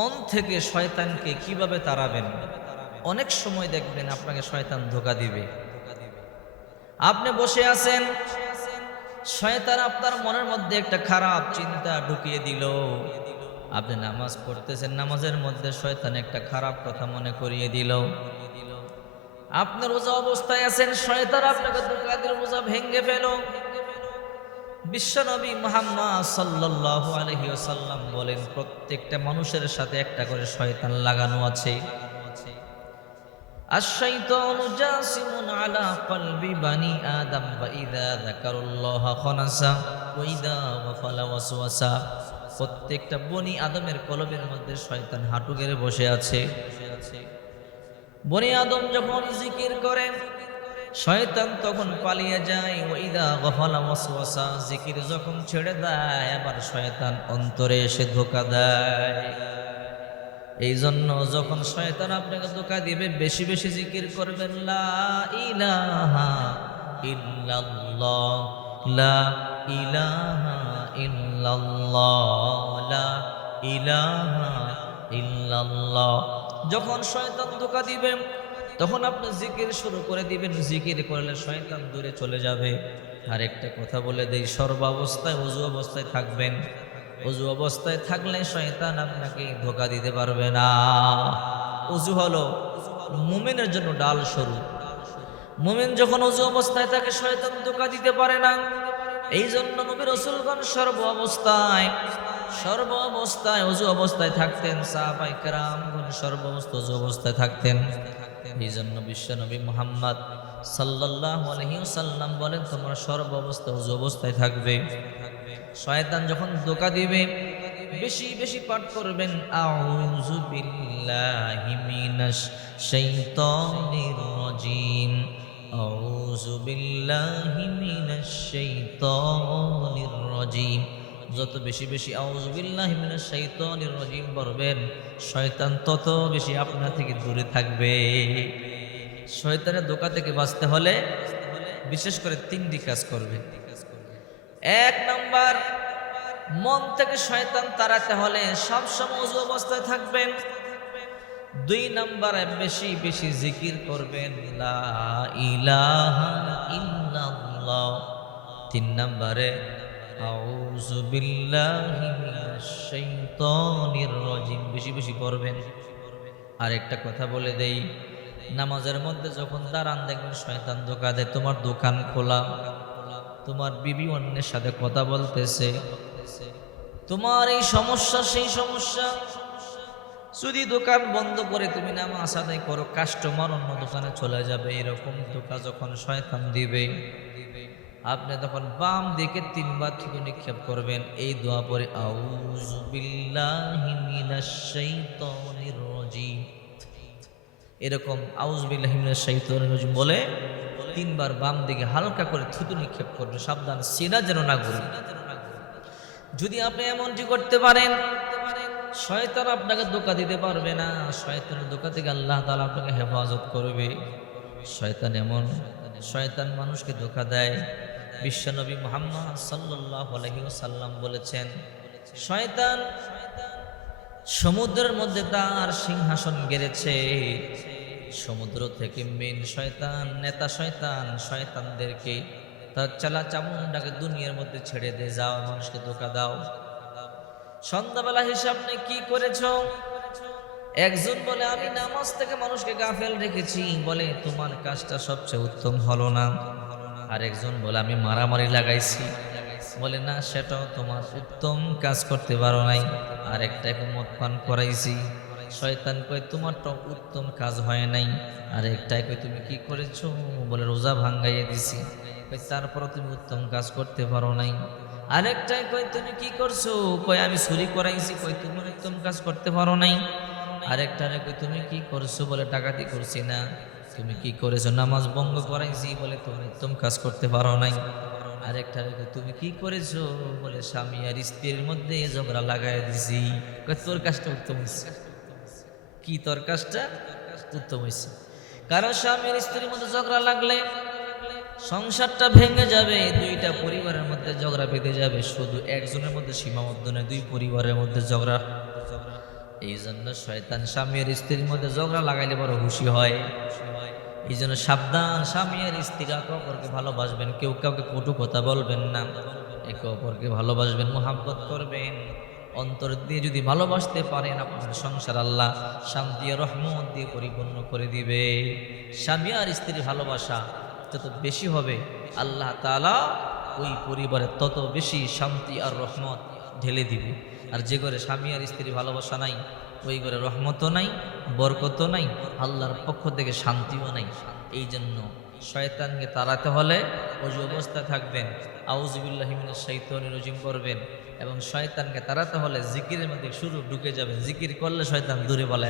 মন থেকে শয়তানকে কিভাবে তাড়াবেন? অনেক সময় দেখবেন আপনাকে শয়তান ধোঁকা দিবে। আপনি বসে আছেন, শয়তান আপনার মনের মধ্যে একটা খারাপ চিন্তা ঢুকিয়ে দিল। আপনি নামাজ পড়তেছেন, নামাজের মধ্যে শয়তান একটা খারাপ কথা মনে করিয়ে দিল। আপনি রোজা অবস্থায় আছেন, শয়তান আপনাকে ধোঁকা দিয়ে রোজা ভেঙে ফেলো। বিশ্বনবী মুহাম্মদ সাল্লাল্লাহু আলাইহি ওয়াসাল্লাম বলেন, প্রত্যেকটা মানুষের সাথে একটা করে শয়তান লাগানো আছে। আশ-শাইতানু জাসিমুন আলা কলবি বানি আদম ওয়া ইযা যাকারুল্লাহা খানাসা ওয়া ইযা গাফালা ওয়াসওয়াসা। প্রত্যেকটা বনি আদমের কলবের মধ্যে শয়তান হাঁটু গেড়ে বসে আছে। বনি আদম যখন জিকির করে, শয়তান তখন পালিয়ে যায়। ওয়াইদা গফালা ওয়াসওয়াসা, জিকির যখন ছেড়ে দেয় আবার শয়তান অন্তরে এসে ধোঁকা দেয়। এই জন্য যখন শয়তান আপনাকে ধোঁকা দিবে, বেশি বেশি জিকির করবেন, লা ইলাহা ইল্লাল্লাহ, লা ইলাহা ইল্লাল্লাহ, লা ইলাহা ইল্লাল্লাহ। যখন শয়তান ধোঁকা দিবে তখন আপনি জিকির শুরু করে দিবেন। জিকির করলে শয়তান দূরে চলে যাবে। আর একটা কথা বলে দেই, সর্বাবস্থায় ওযু অবস্থায় থাকবেন। ওযু অবস্থায় থাকলে শয়তান আপনাকে ধোঁকা দিতে পারবে না। ওযু হলো মুমিনের জন্য ডাল সরু। মুমিন যখন ওযু অবস্থায় থাকে, শয়তান ধোঁকা দিতে পারে না। এই জন্য নবী রাসূলগণ সর্ব অবস্থায় ওযু অবস্থায় থাকতেন। সাহাবায়ে কেরামগণ সর্ব অবস্থায় ওযু অবস্থায় থাকতেন। এই জন্য বিশ্বনবী মুহাম্মদ সাল্লাল্লাহু আলাইহি ওয়াসাল্লাম বলেন, তোমরা সর্ব অবস্থায় ওযু অবস্থায় থাকবে। শয়তান যখন ধোঁকা দিবে, বেশি বেশি পাঠ করবেন, আউযু বিল্লাহি মিনাশ শাইতানির রাজিম, আউযু বিল্লাহি মিনাশ শাইতানির রাজিম। যত বেশি বেশি আউযু বিল্লাহি মিনাশ শাইতানির রাজিম পড়বেন, শয়তান তত বেশি আপনার থেকে দূরে থাকবে। শয়তানের ধোঁকা থেকে বাঁচতে হলে বিশেষ করে তিনটি কাজ করবেন। এক নাম্বার, মন থেকে শয়তান তাড়াতে হলে সবসময় ওযু অবস্থায় থাকবেন। দুই নাম্বারে বেশি বেশি জিকির করবেন, লা ইলাহা ইল্লাল্লাহ। তিন নাম্বারে আউযু বিল্লাহি মিনাশ শাইতানির রাজিম বেশি বেশি পড়বেন। আর একটা কথা বলে দেই, নামাজের মধ্যে যখন দাঁড়ান দেখবেন শয়তান ধোঁকা দেয়। তোমার দোকান খোলা, তোমার বিবি অন্যের সাথে কথা বলতেছে, তোমার এই সমস্যা সেই সমস্যা, যদি দোকান বন্ধ করে তুমি নামাজ আদায় করো, কাস্টমার অন্য দোকানে চলে যাবে। এরকম ধোঁকা যখন শয়তান দিবে, আপনি তখন বাম দিকে তিনবার থুতু নিক্ষেপ করবেন। এই দোয়া পড়ে, আউযু বিল্লাহি মিনাশ শাইতানির রাজিম। এরকম আউযু বিল্লাহি মিনাশ শাইতানির রাজিম বলে তিনবার বাম দিকে হালকা করে থুতু নিক্ষেপ করবেন। সাবধান, সিনা যেন না ঘুরে। যদি আপনি এমনটি করতে পারেন, শয়তান আপনাকে ধোঁকা দিতে পারবে না। শয়তানের ধোঁকা থেকে আল্লাহ তাআলা আপনাকে হেফাজত করবে। শয়তান মানুষকে ধোঁকা দেয়। বিশ্বনবী মুহাম্মদ সাল্লাল্লাহু আলাইহি ওয়াসাল্লাম বলেছেন, শয়তান সমুদ্রের মধ্যে তার সিংহাসন গেড়েছে। সমুদ্র থেকে মেন শয়তান, নেতা শয়তান, শয়তানদেরকে তার চালা চামুন্ডাকে দুনিয়ার মধ্যে ছেড়ে দিয়ে যাও, মানুষকে ধোঁকা দাও। সন্ধ্যাবেলা হিসাব নেই কি করেছ। একজন বলে, আমি নামাজ থেকে মানুষকে গাফেল রেখেছি। বলে, তোমার কাজটা সবচেয়ে উত্তম হলো না। আরেকজন বলে, আমি মারামারি লাগাইছি। বলে, না, সেটাও তোমার উত্তম কাজ করতে পারো নাই। আরেকটাকে মদ পান করাইছি। শয়তান কয়, তোমারটা উত্তম কাজ হয় নাই। আরেকটাই কয়, তুমি কি করেছো? বলে, রোজা ভাঙ্গাইয়ে দিছি। তারপরও তুমি উত্তম কাজ করতে পারো নাই। আরেকটাই কয়, তুমি কি করছো? কয়, আমি চুরি করাইছি। কয়, তুমি উত্তম কাজ করতে পারো নাই। আরেকটারে কয়, তুমি কি করছো? বলে, ডাকাতি করছি না। তুমি কি করেছো? নামাজ ভঙ্গ করাইছি। বলে, তুমি উত্তম কাজ করতে পারো নাই। আরেকটারে কয়, তুমি কি করেছো? বলে, স্বামী আর স্ত্রীর মধ্যে ঝগড়া লাগাই দিছি। কয়, তোর কাজটা উত্তম হয়েছে। কি তোর কাজটা উত্তম হয়েছে? কারণ স্বামীর স্ত্রীর মধ্যে ঝগড়া লাগলে সংসারটা ভেঙে যাবে, দুইটা পরিবারের মধ্যে ঝগড়া বেঁধে যাবে। শুধু একজনের মধ্যে সীমাবদ্ধ নয়, দুই পরিবারের মধ্যে ঝগড়া এই জন্য শয়তান স্বামী আর স্ত্রীর মধ্যে ঝগড়া লাগাইলে বড় খুশি হয়। এই জন্য সাবধান, স্বামী আর স্ত্রী একে অপরকে ভালোবাসবেন, কেউ কাউকে কটু কথা বলবেন না, একে অপরকে ভালোবাসবেন, মোহাব্বত করবেন। অন্তর দিয়ে যদি ভালোবাসতে পারেন আপনার সংসার আল্লাহ শান্তি আর রহমত দিয়ে পরিপূর্ণ করে দিবে। স্বামী আর স্ত্রীর ভালোবাসা যত বেশি হবে আল্লাহ তাআলা ওই পরিবারে তত বেশি শান্তি আর রহমত ঢেলে দিবে। আর যে ঘরে স্বামী আর স্ত্রী ভালোবাসা নাই, ওই ঘরে রহমতও নাই, বরকতও নাই, আল্লাহর পক্ষ থেকে শান্তিও নাই। এই জন্য শয়তানকে তাড়াতে হলে ওযু অবস্থায় থাকবেন, আউযুবিল্লাহি মিনাশ শাইতানির রাজিম করবেন, এবং শয়তানকে তাড়াতে হলে জিকিরের মধ্যে শুরু ঢুকে যাবেন। জিকির করলে শয়তান দূরে পালায়